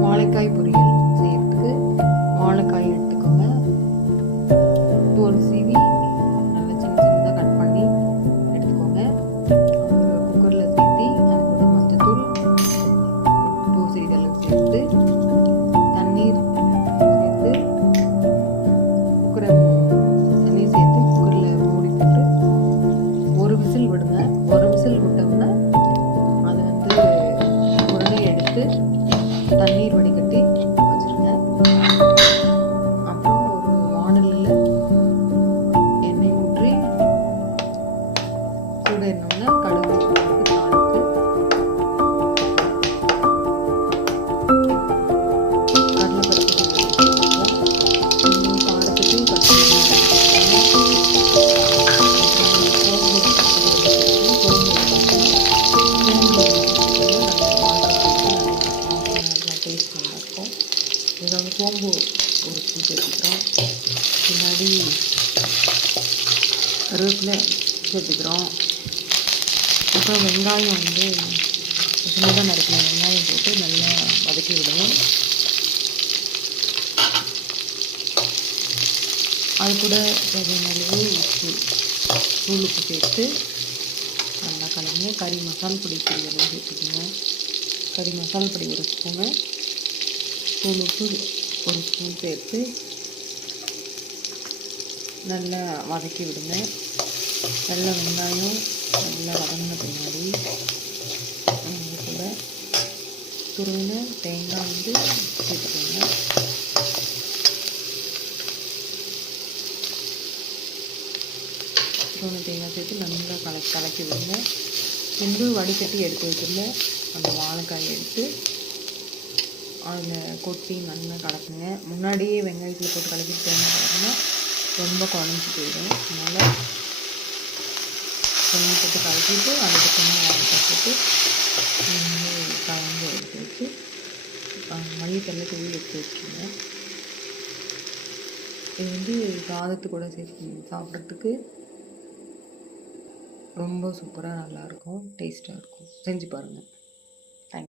வாழைக்காய் பொரியல் செய்யறதுக்கு வாழைக்காய் எடுத்துக்கோங்க. தோல் சீவி நல்லா சின்ன சின்னதாக கட் பண்ணி எடுத்துக்கோங்க. குக்கரில் சேர்த்தி அது கூட மஞ்சத்தூள், உப்பு சிறிதளவு சேர்த்து தண்ணீர் சேர்த்து தண்ணீர் சேர்த்து குக்கரில் மூடி போட்டு ஒரு விசில் விடுங்க. ஒரு விசில் விட்டோம்னா அதை உடனே எடுத்து தண்ணீர் வடிகட்டி வச்சுருங்க. அப்புறம் ஒரு வாணலியில் எண்ணெய் ஊற்றி சூடேறினோம்னா கடுகு தாளித்து கடலைப்பருப்பு காரத்துக்கு டேஸ்ட் நல்லாயிருக்கும். இதில் சோம்பு ஒரு ஸ்பூன் சேர்த்துக்கிறோம். பின்னாடி கருவேப்பிலை சேர்த்துக்கிறோம். அப்புறம் வெங்காயம் சின்னதாக நறுக்கின வெங்காயம் போட்டு நல்லா வதக்கி விடுவோம். அது கூட தேவையான அளவு தூள் உப்பு சேர்த்து நல்லா கலந்து கறி மசால் பொடி சிறிதளவு சேர்த்துக்கோங்க. கறி மசால் பொடி ஒரு ஸ்பூனு, தூள் உப்பு ஒரு ஸ்பூன் சேர்த்து நல்லா வதக்கி விடுங்க. நல்ல வெங்காயம் நல்லா வதங்கின பின்னாடி கூட துருவின தேங்காய் சேர்த்துக்கோங்க. தேங்காய் சேர்த்து நல்லா கலக்கி விடுங்க. வடிகட்டி எடுத்து வச்சுருந்த அந்த வாழைக்காயை எடுத்து அதில் கொட்டி நல்லா கலக்குங்க. முன்னாடியே வெங்காயத்தில் போட்டு கலக்கிட்டு தேங்காய் கலக்குனா ரொம்ப குழஞ்சி போயிடும். அதனால் தேங்காய் போட்டு கலக்கிட்டு அதுக்கப்புறமா வாழைக்காய் போட்டு கலந்து எடுத்து வச்சு மல்லித்தலை தூவி எடுத்து வச்சுருங்க. இது சாதத்து கூட சேர்த்து சாப்பிட்றதுக்கு ரொம்ப சூப்பராக நல்லாயிருக்கும், டேஸ்ட்டாக இருக்கும். செஞ்சு பாருங்கள்.